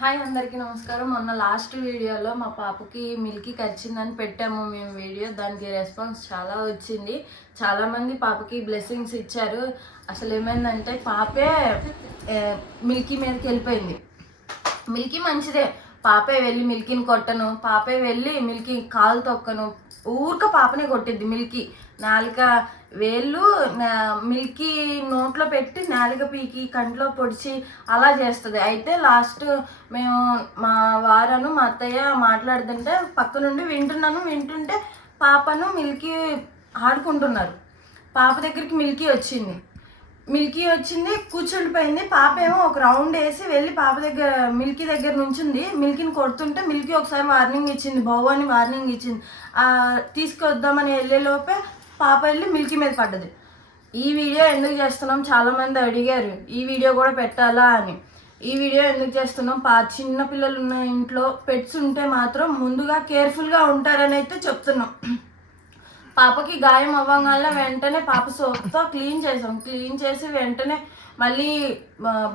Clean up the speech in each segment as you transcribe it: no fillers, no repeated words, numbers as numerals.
Hi అందరికీ నమస్కారం. మొన్న లాస్ట్ వీడియోలో మా పాపకి మిల్కీ కరిచిందని పెట్టాము మేము వీడియో. దానికి రెస్పాన్స్ చాలా వచ్చింది. చాలామంది పాపకి బ్లెస్సింగ్స్ ఇచ్చారు. అసలు ఏమైందంటే పాపే మిల్కీ మీదకి వెళ్ళిపోయింది. మిల్కీ మంచిదే, పాపే వెళ్ళి మిల్కీని కొట్టను, పాపే వెళ్ళి మిల్కీ కాలు తొక్కను, ఊరిక పాపనే కొట్టిద్ది. మిల్కీ నాలుక వేళ్ళు మిల్కీ నోట్లో పెట్టి నాలుక పీకి కంట్లో పొడిచి అలా చేస్తుంది. అయితే లాస్ట్ మేము మా వారను మా అత్తయ్య మాట్లాడుతుంటే పక్క నుండి వింటుంటే పాపను మిల్కీ ఆడుకుంటున్నారు. పాప దగ్గరికి మిల్కీ వచ్చింది కూర్చుండిపోయింది. పాప ఏమో ఒక రౌండ్ వేసి వెళ్ళి పాప దగ్గర మిల్కీ దగ్గర నుంచింది. మిల్కీని కొడుతుంటే మిల్కీ ఒకసారి వార్నింగ్ ఇచ్చింది, బావు అని వార్నింగ్ ఇచ్చింది. తీసుకొద్దామని వెళ్ళేలోపే పాప వెళ్ళి మిల్కీ మీద పడ్డది. ఈ వీడియో ఎందుకు చేస్తున్నాం, చాలామంది అడిగారు ఈ వీడియో కూడా పెట్టాలా అని. ఈ వీడియో ఎందుకు చేస్తున్నాం, చిన్న పిల్లలు ఉన్న ఇంట్లో పెట్స్ ఉంటే మాత్రం ముందుగా కేర్ఫుల్గా ఉంటారని అయితే చెప్తున్నాం. పాపకి గాయం అవ్వగానే వెంటనే పాప సోప్తో క్లీన్ చేసి వెంటనే మళ్ళీ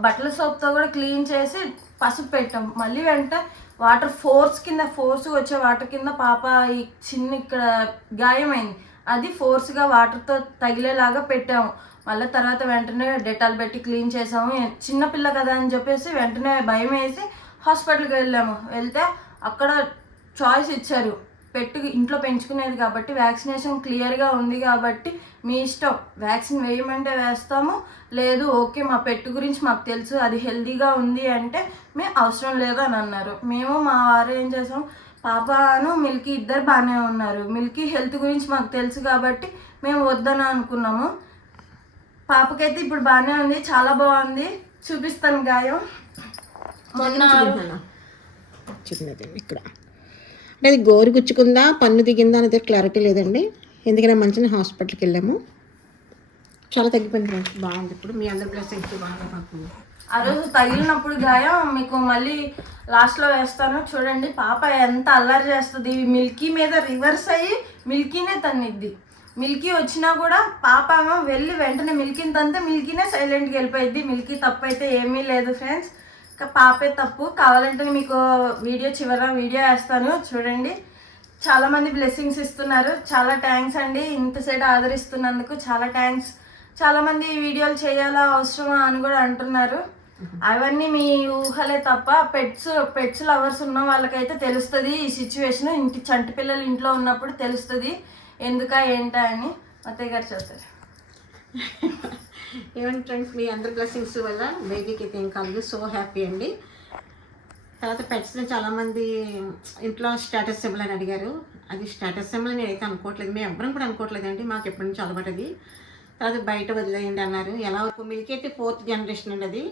బట్టల సోప్తో కూడా క్లీన్ చేసి పసుపు పెట్టాం. మళ్ళీ వెంటనే వాటర్ ఫోర్స్ వచ్చే వాటర్ కింద పాప ఈ చిన్న ఇక్కడ గాయమైంది, అది ఫోర్స్గా వాటర్తో తగిలేలాగా పెట్టాము. మళ్ళీ తర్వాత వెంటనే డెటాల్ పెట్టి క్లీన్ చేసాము. చిన్నపిల్ల కదా అని చెప్పేసి వెంటనే భయం వేసి హాస్పిటల్కి వెళ్తే అక్కడ చాయిస్ ఇచ్చారు, ఇంట్లో పెంచుకునేది కాబట్టి వ్యాక్సినేషన్ క్లియర్గా ఉంది కాబట్టి మీ ఇష్టం, వ్యాక్సిన్ వేయమంటే వేస్తాము, లేదు ఓకే మా పెట్టు గురించి మాకు తెలుసు అది హెల్తీగా ఉంది అంటే మేము అవసరం లేదు అని అన్నారు. మేము మా వారు ఏం చేసాం, పాపను మిల్కీ ఇద్దరు బాగానే ఉన్నారు, మిల్కీ హెల్త్ గురించి మాకు తెలుసు కాబట్టి మేము వద్దని అనుకున్నాము. పాపకైతే ఇప్పుడు బాగానే ఉంది, చాలా బాగుంది. చూపిస్తాను గాయం. మొన్న ఇక్కడ అంటే అది గోరు గుచ్చుకుందా పన్ను దిగిందా అనేది క్లారిటీ లేదండి. ఎందుకంటే మంచిగా హాస్పిటల్కి వెళ్ళాము, చాలా తగ్గిపోయింది, బాగుంది. ఇప్పుడు మీ అందరి బ్లెస్సింగ్స్ బాగా మాకు. ఆ రోజు తగిలినప్పుడు గాయం మీకు మళ్ళీ లాస్ట్లో వేస్తాను చూడండి. పాప ఎంత అల్లరి చేస్తుంది, మిల్కీ మీద రివర్స్ అయ్యి మిల్కీనే తన్నిద్ది. మిల్కీ వచ్చినా కూడా పాప వెళ్ళి వెంటనే మిల్కీని తంతే మిల్కీనే సైలెంట్గా వెళ్ళిపోయింది. మిల్కీ తప్పు అయితే ఏమీ లేదు ఫ్రెండ్స్, పాపే తప్పు. కావాలంటే మీకు చివర వీడియో వేస్తాను చూడండి. చాలామంది బ్లెస్సింగ్స్ ఇస్తున్నారు, చాలా థ్యాంక్స్ అండి. ఇంతసేపు ఆదరిస్తున్నందుకు చాలా థ్యాంక్స్. చాలామంది ఈ వీడియోలు చేయాలా అవసరమా అని కూడా అంటున్నారు. అవన్నీ మీ ఊహలే తప్ప పెట్స్ లవర్స్ ఉన్న వాళ్ళకైతే తెలుస్తుంది ఈ సిచ్యువేషన్. చంటి పిల్లలు ఇంట్లో ఉన్నప్పుడు తెలుస్తుంది ఎందుకా ఏంటా అని. అత్తయ్య గారు చెప్తారు. ఏమంటే ఫ్రెండ్స్, మీ అందరి బ్లెస్సింగ్స్ వల్ల బేబీకి అయితే ఏం కాలేదు, సో హ్యాపీ అండి. తర్వాత పెట్స్ని చాలామంది ఇంట్లో స్టేటస్ సింబల్ అని అడిగారు. అది స్టేటస్ సింబల్ నేనైతే అనుకోవట్లేదు, మేము ఎవ్వరం కూడా అనుకోవట్లేదు అండి, మాకు ఎప్పటి నుంచి అలవాటది. తర్వాత బయట వదిలేయండి అన్నారు. ఎలా మిల్కీ అయితే 4th జనరేషన్ అండి, అది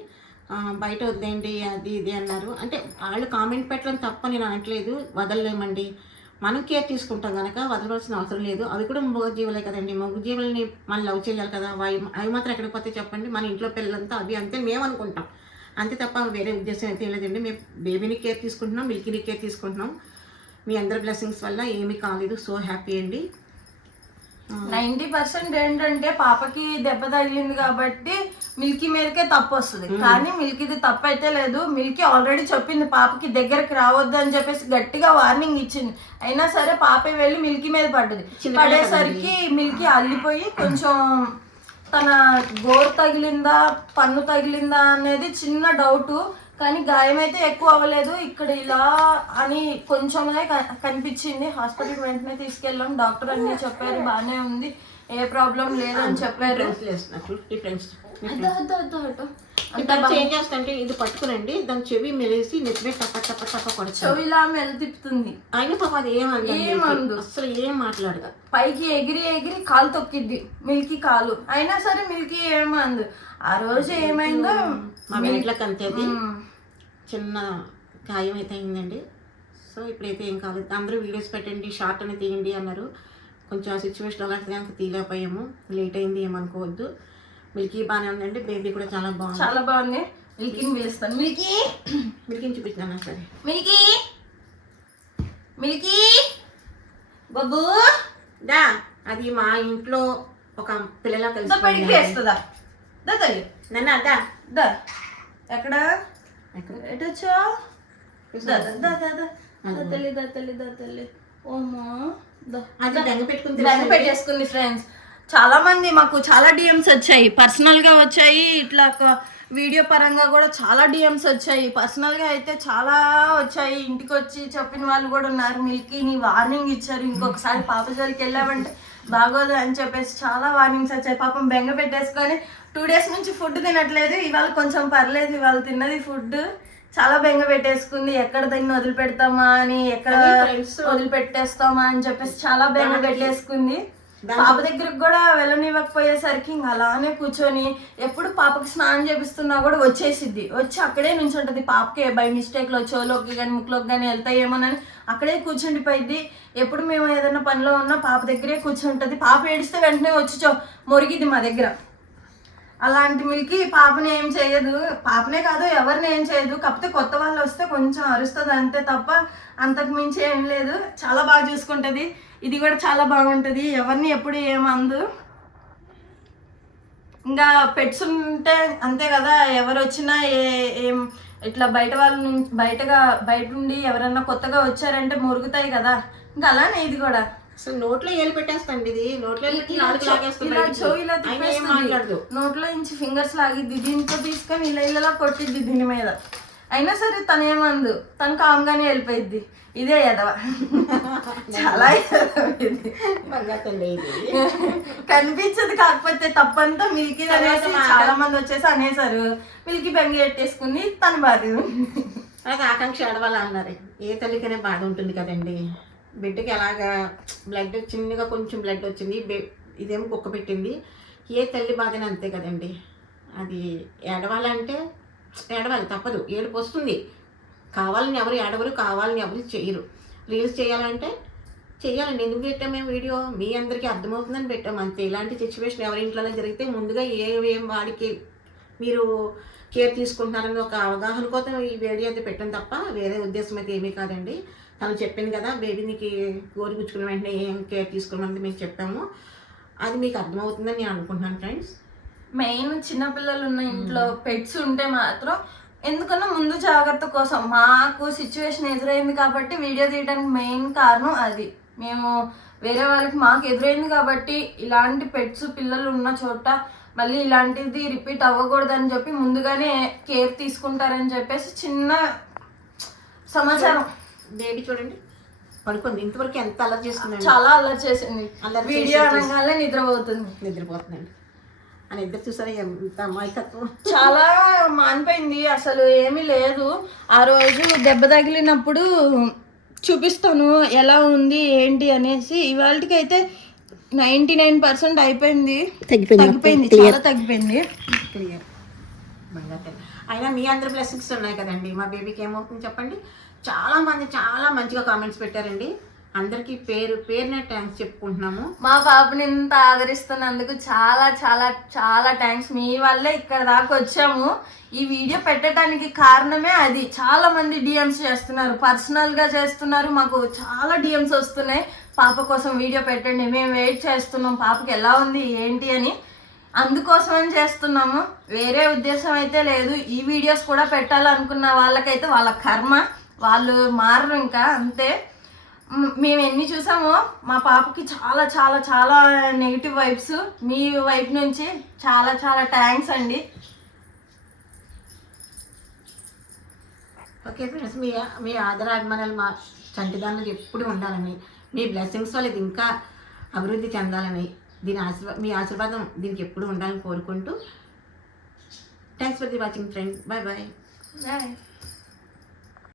బయట వదిలేయండి అది ఇది అన్నారు. అంటే వాళ్ళు కామెంట్ పెట్టడం తప్ప నేను అనట్లేదు, వదలలేమండి. మనం కేర్ తీసుకుంటాం కనుక వదలవలసిన అవసరం లేదు. అవి కూడా మూగజీవులే కదండి, మూగజీవులని మనం లవ్ చేయాలి కదా. అవి మాత్రం ఎక్కడికి పోతే చెప్పండి, మన ఇంట్లో పిల్లలంతా అవి అంతే మేము అనుకుంటాం, అంతే తప్ప వేరే ఉద్దేశం అయితే ఏం లేదండి. మేము బేబీని కేర్ తీసుకుంటున్నాం, మిల్కీని కేర్ తీసుకుంటున్నాం. మీ అందరి బ్లెస్సింగ్స్ వల్ల ఏమీ కాలేదు, సో హ్యాపీ అండి. 90% ఏంటంటే పాపకి దెబ్బ తగిలింది కాబట్టి మిల్కీ మీదకే తప్పు వస్తుంది, కానీ మిల్కీది తప్పు అయితే లేదు. మిల్కీ ఆల్రెడీ చెప్పింది పాపకి దగ్గరకు రావద్దు అని చెప్పేసి గట్టిగా వార్నింగ్ ఇచ్చింది. అయినా సరే పాపే వెళ్ళి మిల్కీ మీద పడేసరికి మిల్కీ అల్లిపోయి కొంచెం తన గోరు తగిలిందా పన్ను తగిలిందా అనేది చిన్న డౌటు, కానీ గాయం అయితే ఎక్కువ అవ్వలేదు. ఇక్కడ ఇలా అని కొంచెమే కనిపించింది. హాస్పిటల్ వెంటనే తీసుకెళ్ళాం, డాక్టర్ అన్నీ చెప్పారు బాగానే ఉంది, ఏ ప్రాబ్లం లేదని చెప్పారు. ఏం చేస్తంటే ఇది పట్టుకునండి, దాని చెవి మెలేసి నెత్తిమే టప్ప కొడుతుంది, చెవిలా మెల్ తిప్పుతుంది. అయినా పాప అది ఏమందు అసలు ఏం మాట్లాడదు, పైకి ఎగిరి కాలు తొక్కిద్ది మిల్కీ కాలు. అయినా సరే మిల్కీ ఏమందు. ఆ రోజు ఏమైందో మా వెనట్లకు అంతేది చిన్న గాయం అయితే అయిందండి. సో ఇప్పుడైతే ఏం కాలేదు. అందరూ వీడియోస్ పెట్టండి, షార్ట్ అని తీయండి అన్నారు. కొంచెం ఆ సిచ్యువేషన్ అలాంటిది కనుక తీయలేకపోయాము, లేట్ అయింది ఏమనుకోవద్దు. మిల్కీ బాగానే ఉందండి, బేబీ కూడా చాలా బాగుంది. మిల్కీని పిలుస్తాను. మిల్కీని చూపించాను సరే. మిల్కీ బాబు దా, అది మా ఇంట్లో ఒక పిల్లలా కలిసి నన్ను అదా ఎక్కడ ఎటొచ్చా తల్లి ఓమా అది బెంగ పెట్టుకుని బ్యాగ్ పెట్టేసుకుంది ఫ్రెండ్స్. చాలా మంది మాకు చాలా డిఎమ్స్ వచ్చాయి, పర్సనల్ గా వచ్చాయి, ఇట్లా వీడియో పరంగా కూడా చాలా డిఎమ్స్ వచ్చాయి. పర్సనల్ గా అయితే చాలా వచ్చాయి, ఇంటికి వచ్చి చెప్పిన వాళ్ళు కూడా ఉన్నారు. మిల్కీని వార్నింగ్ ఇచ్చారు, ఇంకొకసారి పాప జోలికి వెళ్ళామంటే బాగోదు అని చెప్పేసి చాలా వార్నింగ్స్ వచ్చాయి. పాపం బెంగ పెట్టేసుకొని 2 days నుంచి ఫుడ్ తినట్లేదు. ఇవాళ కొంచెం పర్లేదు, ఇవాళ తిన్నది ఫుడ్. చాలా బెంగ పెట్టేసుకుంది, ఎక్కడ దీన్ని వదిలిపెడతామా అని, ఎక్కడ వదిలిపెట్టేస్తామా అని చెప్పేసి చాలా బెంగ పెట్టేసుకుంది. పాప దగ్గరకు కూడా వెళ్ళనివ్వకపోయేసరికి ఇంకా అలానే కూర్చొని ఎప్పుడు పాపకి స్నానం చేపిస్తున్నా కూడా వచ్చేసిద్ది, వచ్చి అక్కడే నుంచుంటది. పాపకి బై మిస్టేక్లో చెవులోకి కానీ ముక్కులోకి కానీ వెళ్తాయేమోనని అక్కడే కూర్చుండిపోయింది. ఎప్పుడు మేము ఏదైనా పనిలో ఉన్నా పాప దగ్గరే కూర్చుంటది. పాప ఏడిస్తే వెంటనే వచ్చి మొరిగిద్ది మా దగ్గర. అలాంటి మిల్కి పాపని ఏం చేయదు, పాపనే కాదు ఎవరిని ఏం చేయదు. కాకపోతే కొత్త వాళ్ళు వస్తే కొంచెం అరుస్తుంది అంతే తప్ప అంతకు మించి ఏం లేదు. చాలా బాగా చూసుకుంటుంది. ఇది కూడా చాలా బాగుంటుంది, ఎవరిని ఎప్పుడు ఏమందు. ఇంకా పెట్స్ ఉంటే అంతే కదా, ఎవరు వచ్చినా ఏం ఇట్లా బయట వాళ్ళ నుంచి బయట నుండి ఎవరన్నా కొత్తగా వచ్చారంటే మురుగుతాయి కదా, ఇంకా అలానే ఇది కూడా. అసలు నోట్లో ఏలు పెట్టేస్తాండి, ఇది నోట్లో మాట్లాడదు, నోట్లో నుంచి ఫింగర్స్ లాగిద్ది, దీంతో తీసుకొని ఇలా కొట్టిద్ది దీని మీద. అయినా సరే తను ఏమందు, తను కామ్గానే వెళ్ళిపోయిద్ది. ఇదే ఎదవ, చాలా కనిపించదు. కాకపోతే తప్పంతా మిల్కీ అనేసి చాలా మంది వచ్చేసి అనేసారు. మిల్కీ బెంగ పెట్టేసుకుంది, తన బాధ. అది ఆకాంక్ష ఏడవాల అన్నారు. ఏ తల్లికనే బాధ ఉంటుంది కదండి. బిడ్డకి ఎలాగా బ్లడ్ చిన్నగా కొంచెం బ్లడ్ వచ్చింది, ఇదేమో కుక్క పెట్టింది. ఏ తల్లి బాధని అంతే కదండి. అది ఏడవాలంటే ఏడవాలి, తప్పదు, ఏడుపు వస్తుంది. కావాలని ఎవరు ఏడవరు, కావాలని ఎవరు చేయరు. రీల్స్ చేయాలంటే చేయాలండి. ఎందుకు పెట్టాం మేము వీడియో, మీ అందరికీ అర్థమవుతుందని పెట్టాం అంతే. ఇలాంటి సిచ్యువేషన్ ఎవరి ఇంట్లోనే జరిగితే ముందుగా ఏం వాడికి మీరు కేర్ తీసుకుంటున్నారని ఒక అవగాహన కోసం ఈ వీడియో అయితే పెట్టాం తప్ప వేరే ఉద్దేశం అయితే ఏమీ కాదండి. తను చెప్పింది కదా, బేబీనికి గోరు గుచ్చుకున్న వెంటనే ఏం కేర్ తీసుకోమని మీకు చెప్పాము. అది మీకు అర్థమవుతుందని నేను అనుకుంటున్నాను ఫ్రెండ్స్. మెయిన్ చిన్నపిల్లలు ఉన్న ఇంట్లో పెట్స్ ఉంటే మాత్రం ఎందుకన్నా ముందు జాగ్రత్త కోసం. మాకు సిచ్యువేషన్ ఎదురైంది కాబట్టి వీడియో తీయడానికి మెయిన్ కారణం అది. మేము వేరే వాళ్ళకి మాకు ఎదురైంది కాబట్టి ఇలాంటి పెట్స్ పిల్లలు ఉన్న చోట మళ్ళీ ఇలాంటిది రిపీట్ అవ్వకూడదని చెప్పి ముందుగానే కేర్ తీసుకుంటారని చెప్పేసి చిన్న సమాచారం. బేబీ చూడండి పడుకుంది, ఇంతవరకు ఎంత అల్లరి చేసుకున్నాడు, చాలా అల్లరి చేసింది. వీడియో అనగానే నిద్రపోతుందండి అని ఇద్దరు చూసారా ఎంత అమాయకత్వం. చాలా మానిపోయింది, అసలు ఏమీ లేదు. ఆ రోజు దెబ్బ తగిలినప్పుడు చూపిస్తాను ఎలా ఉంది ఏంటి అనేసి. ఇవాళకి అయితే 99% అయిపోయింది, తగ్గిపోయింది, చాలా తగ్గిపోయింది. క్లియర్ బంగారు. అయినా మీ అందరి బ్లెస్సింగ్స్ ఉన్నాయి కదండి. మా బేబీకి ఏమవుతుంది చెప్పండి. చాలామంది చాలా మంచిగా కామెంట్స్ పెట్టారండి. అందరికీ పేరున థ్యాంక్స్ చెప్పుకుంటున్నాము. మా పాపని ఇంత ఆదరిస్తున్నందుకు చాలా చాలా చాలా థ్యాంక్స్. మీ వల్లే ఇక్కడ దాకా వచ్చాము. ఈ వీడియో పెట్టడానికి కారణమే అది. చాలా మంది డిఎమ్స్ చేస్తున్నారు, పర్సనల్గా చేస్తున్నారు. మాకు చాలా డిఎమ్స్ వస్తున్నాయి, పాప కోసం వీడియో పెట్టండి, మేము వెయిట్ చేస్తున్నాం, పాపకి ఎలా ఉంది ఏంటి అని. అందుకోసమని చేస్తున్నాము, వేరే ఉద్దేశం అయితే లేదు. ఈ వీడియోస్ కూడా పెట్టాలనుకున్న వాళ్ళకైతే వాళ్ళ కర్మ, వాళ్ళు మారరు ఇంకా అంతే. మేము ఎన్ని చూసామో మా పాపకి చాలా చాలా చాలా నెగిటివ్ వైబ్స్ మీ వైపు నుంచి చాలా చాలా థ్యాంక్స్ అండి. ఓకే ఫ్రెండ్స్, మీ ఆదరాభిమానాలు మా చంటిదానికి ఎప్పుడు ఉండాలని, మీ బ్లెస్సింగ్స్ వల్ల ఇది ఇంకా అభివృద్ధి చెందాలని, మీ ఆశీర్వాదం దీనికి ఎప్పుడు ఉండాలని కోరుకుంటూ thanks for the watching friends. Bye bye.